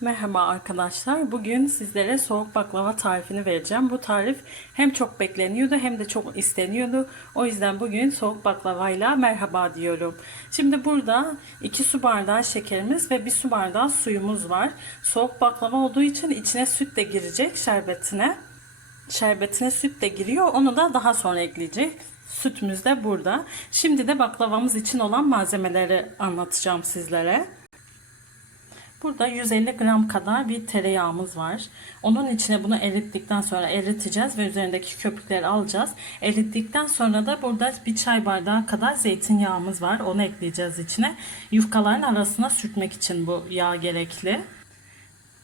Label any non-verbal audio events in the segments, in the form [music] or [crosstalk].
Merhaba arkadaşlar. Bugün sizlere soğuk baklava tarifini vereceğim. Bu tarif hem çok bekleniyordu hem de çok isteniyordu. O yüzden bugün soğuk baklavayla merhaba diyorum. Şimdi burada 2 su bardağı şekerimiz ve 1 su bardağı suyumuz var. Soğuk baklava olduğu için içine süt de girecek şerbetine. Şerbetine süt de giriyor. Onu da daha sonra ekleyecek. Sütümüz de burada. Şimdi de baklavamız için olan malzemeleri anlatacağım sizlere. Burada 150 gram kadar bir tereyağımız var. Onun içine bunu erittikten sonra eriteceğiz ve üzerindeki köpükleri alacağız. Erittikten sonra da burada bir çay bardağı kadar zeytinyağımız var. Onu ekleyeceğiz içine. Yufkaların arasına sürtmek için bu yağ gerekli.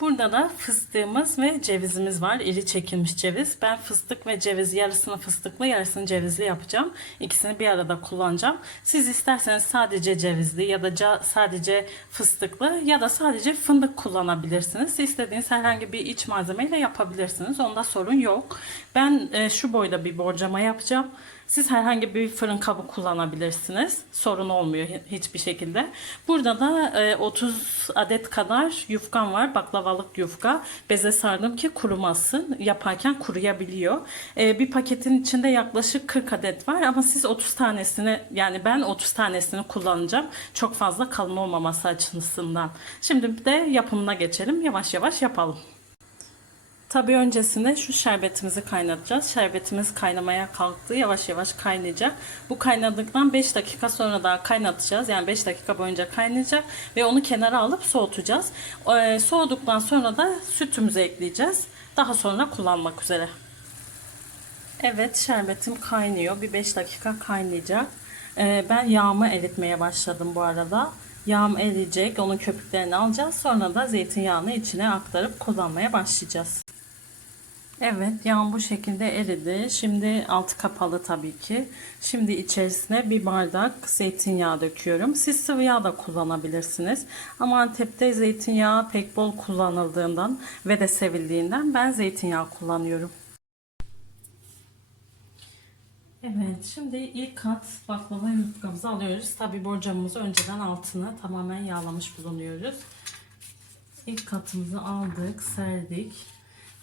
Burada da fıstığımız ve cevizimiz var. İri çekilmiş ceviz. Ben fıstık ve ceviz yarısını fıstıklı yarısını cevizli yapacağım. İkisini bir arada kullanacağım. Siz isterseniz sadece cevizli ya da sadece fıstıklı ya da sadece fındık kullanabilirsiniz. İstediğiniz herhangi bir iç malzemeyle yapabilirsiniz. Onda sorun yok. Ben e, şu boyda bir borcama yapacağım. Siz herhangi bir fırın kabı kullanabilirsiniz. Sorun olmuyor hiçbir şekilde. Burada da e, 30 adet kadar yufkam var. Baklavalık yufka. Beze sardım ki kurumasın. Yaparken kuruyabiliyor. E, bir paketin içinde yaklaşık 40 adet var ama siz 30 tanesini yani ben 30 tanesini kullanacağım. Çok fazla kalın olmaması açısından. Şimdi de yapımına geçelim. Yavaş yavaş yapalım. Tabii öncesinde şu şerbetimizi kaynatacağız. Şerbetimiz kaynamaya kalktı. Yavaş yavaş kaynayacak. Bu kaynadıktan 5 dakika sonra daha kaynatacağız. Yani 5 dakika boyunca kaynayacak. Ve onu kenara alıp soğutacağız. Ee, soğuduktan sonra da sütümüzü ekleyeceğiz. Daha sonra kullanmak üzere. Evet şerbetim kaynıyor. Bir 5 dakika kaynayacak. Ee, ben yağımı eritmeye başladım bu arada. Yağım eriyecek. Onun köpüklerini alacağız. Sonra da zeytinyağını içine aktarıp kullanmaya başlayacağız. Evet yağım bu şekilde eridi. Şimdi altı kapalı tabii ki. Şimdi içerisine bir bardak zeytinyağı döküyorum. Siz sıvı yağ da kullanabilirsiniz. Ama Antep'te zeytinyağı pek bol kullanıldığından ve de sevildiğinden ben zeytinyağı kullanıyorum. Evet şimdi ilk kat baklava yufkamızı alıyoruz. Tabi borcamımızı önceden altını tamamen yağlamış bulunuyoruz. İlk katımızı aldık, serdik.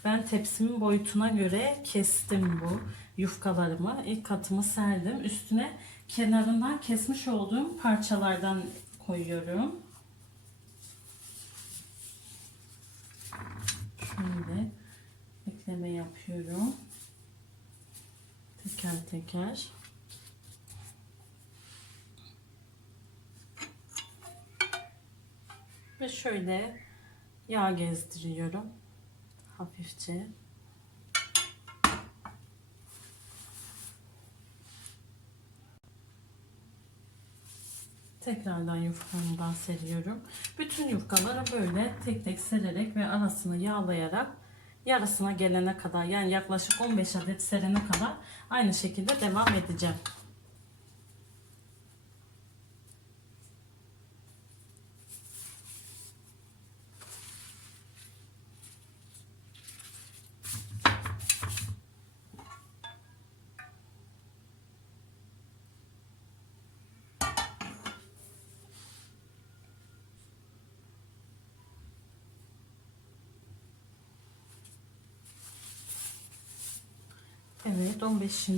Ben tepsimin boyutuna göre kestim bu yufkalarımı. İlk katımı serdim. Üstüne kenarından kesmiş olduğum parçalardan koyuyorum. Şöyle ekleme yapıyorum. Teker teker. Ve şöyle yağ gezdiriyorum hafifçe. Tekrardan yufkamdan seriyorum. Bütün yufkaları böyle tek tek sererek ve arasını yağlayarak yarısına gelene kadar yani yaklaşık 15 adet serene kadar aynı şekilde devam edeceğim. Evet 15.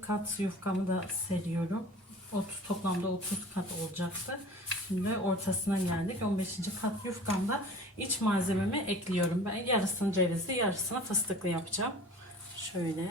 kat yufkamı da seriyorum. 30, toplamda 30 kat olacaktı. Şimdi ortasına geldik. 15. kat yufkamda iç malzememi ekliyorum. Ben yarısını cevizli yarısını fıstıklı yapacağım. Şöyle.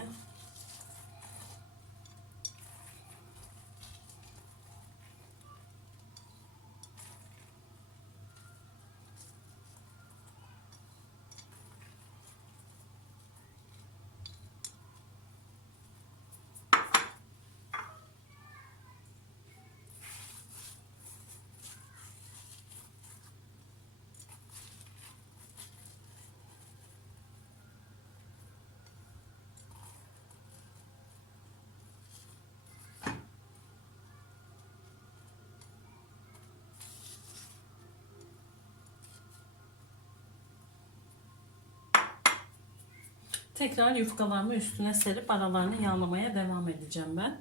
Tekrar yufkalarımı üstüne serip aralarını yağlamaya devam edeceğim ben.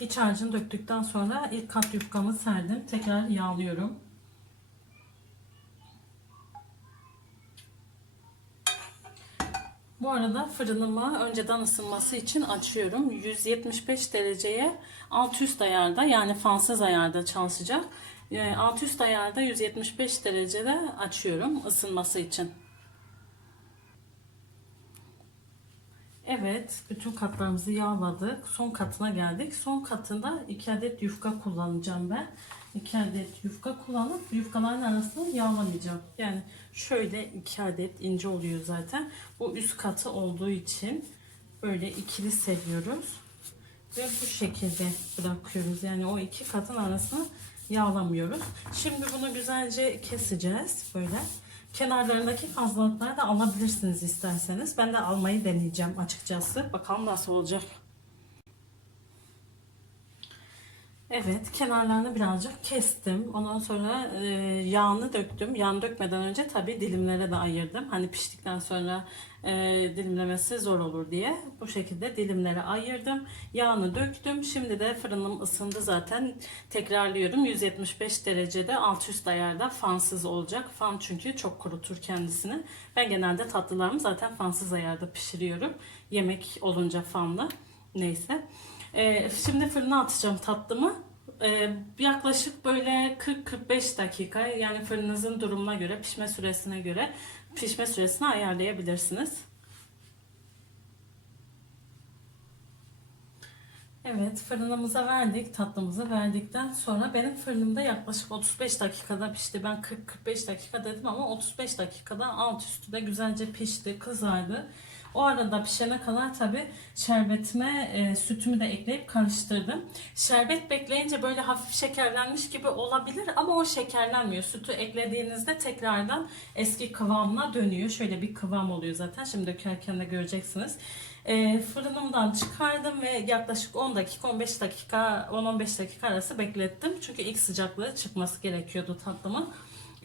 İç harcını döktükten sonra ilk kat yufkamı serdim. Tekrar yağlıyorum. Bu arada fırınımı önceden ısınması için açıyorum. 175 dereceye alt üst ayarda yani fansız ayarda çalışacak. Ee, Alt üst ayarda 175 derecede açıyorum ısınması için. Evet, bütün katlarımızı yağladık. Son katına geldik. Son katında 2 adet yufka kullanacağım ben. 2 adet yufka kullanıp yufkaların arasını yağlamayacağım. Yani şöyle 2 adet ince oluyor zaten. Bu üst katı olduğu için böyle ikili seviyoruz. Ve bu şekilde bırakıyoruz. Yani o iki katın arasını yağlamıyoruz. Şimdi bunu güzelce keseceğiz böyle. Kenarlarındaki fazlalıkları da alabilirsiniz isterseniz. Ben de almayı deneyeceğim açıkçası. Bakalım nasıl olacak. Evet, kenarlarını birazcık kestim. Ondan sonra e, yağını döktüm. Yağını dökmeden önce tabii dilimlere de ayırdım. Hani piştikten sonra e, dilimlemesi zor olur diye. Bu şekilde dilimlere ayırdım. Yağını döktüm. Şimdi de fırınım ısındı zaten. Tekrarlıyorum. 175 derecede alt üst ayarda fansız olacak. Fan çünkü çok kurutur kendisini. Ben genelde tatlılarımı zaten fansız ayarda pişiriyorum. Yemek olunca fanlı. Neyse. Ee, şimdi fırına atacağım tatlımı. Ee, yaklaşık böyle 40-45 dakika yani fırınınızın durumuna göre pişme süresine göre pişme süresini ayarlayabilirsiniz. Evet fırınımıza verdik tatlımızı verdikten sonra benim fırınımda yaklaşık 35 dakikada pişti. Ben 40-45 dakika dedim ama 35 dakikada alt üstü de güzelce pişti kızardı. O arada pişene kadar tabi şerbetime e, sütümü de ekleyip karıştırdım. Şerbet bekleyince böyle hafif şekerlenmiş gibi olabilir ama o şekerlenmiyor. Sütü eklediğinizde tekrardan eski kıvamına dönüyor. Şöyle bir kıvam oluyor zaten. Şimdi dökerken de göreceksiniz. E, fırınımdan çıkardım ve yaklaşık 10 dakika 15 dakika 10-15 dakika arası beklettim. Çünkü ilk sıcaklığı çıkması gerekiyordu tatlımın.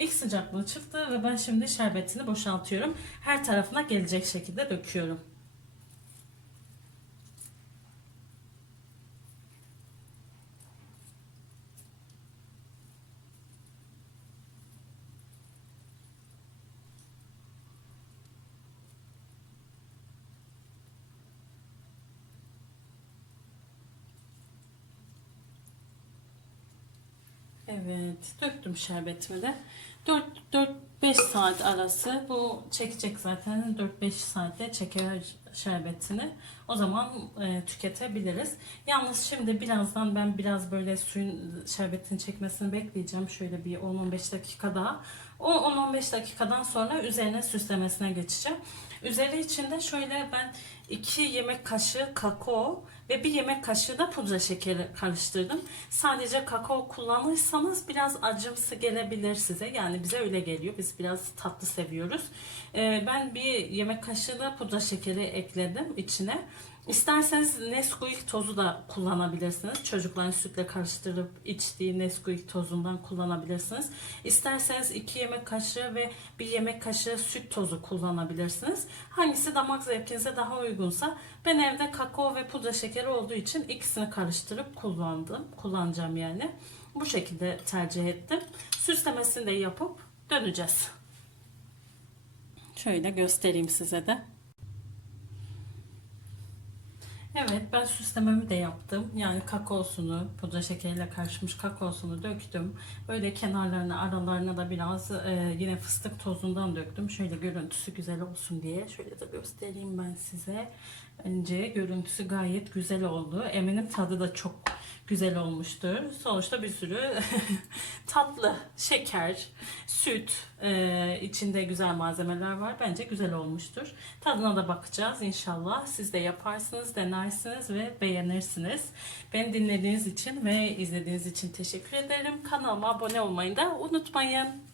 İlk sıcaklığı çıktı ve ben şimdi şerbetini boşaltıyorum. Her tarafına gelecek şekilde döküyorum. Evet, döktüm şerbetimi de. 4-5 saat arası bu çekecek zaten 4-5 saatte çeker şerbetini. O zaman e, tüketebiliriz. Yalnız şimdi birazdan ben biraz böyle suyun şerbetini çekmesini bekleyeceğim. Şöyle bir 10-15 dakika daha. O 10-15 dakikadan sonra üzerine süslemesine geçeceğim. Üzeri içinde şöyle ben 2 yemek kaşığı kakao ve bir yemek kaşığı da pudra şekeri karıştırdım. Sadece kakao kullanırsanız biraz acımsı gelebilir size. Yani bize öyle geliyor. Biz biraz tatlı seviyoruz. Ee, ben bir yemek kaşığı da pudra şekeri ekledim içine. İsterseniz Nesquik tozu da kullanabilirsiniz. Çocukların sütle karıştırıp içtiği Nesquik tozundan kullanabilirsiniz. İsterseniz 2 yemek kaşığı ve 1 yemek kaşığı süt tozu kullanabilirsiniz. Hangisi damak zevkinize daha uygunsa ben evde kakao ve pudra şekeri olduğu için ikisini karıştırıp kullandım. Kullanacağım yani. Bu şekilde tercih ettim. Süslemesini de yapıp döneceğiz. Şöyle göstereyim size de. Evet ben süslememi de yaptım. Yani kakaosunu, pudra şekeriyle karışmış kakaosunu döktüm. Böyle kenarlarına, aralarına da biraz e, yine fıstık tozundan döktüm. Şöyle görüntüsü güzel olsun diye. Şöyle de göstereyim ben size. Önce görüntüsü gayet güzel oldu. Eminim tadı da çok güzel olmuştur. Sonuçta bir sürü [laughs] tatlı, şeker, süt, e, içinde güzel malzemeler var. Bence güzel olmuştur. Tadına da bakacağız inşallah. Siz de yaparsınız, denersiniz ve beğenirsiniz. Beni dinlediğiniz için ve izlediğiniz için teşekkür ederim. Kanalıma abone olmayı da unutmayın.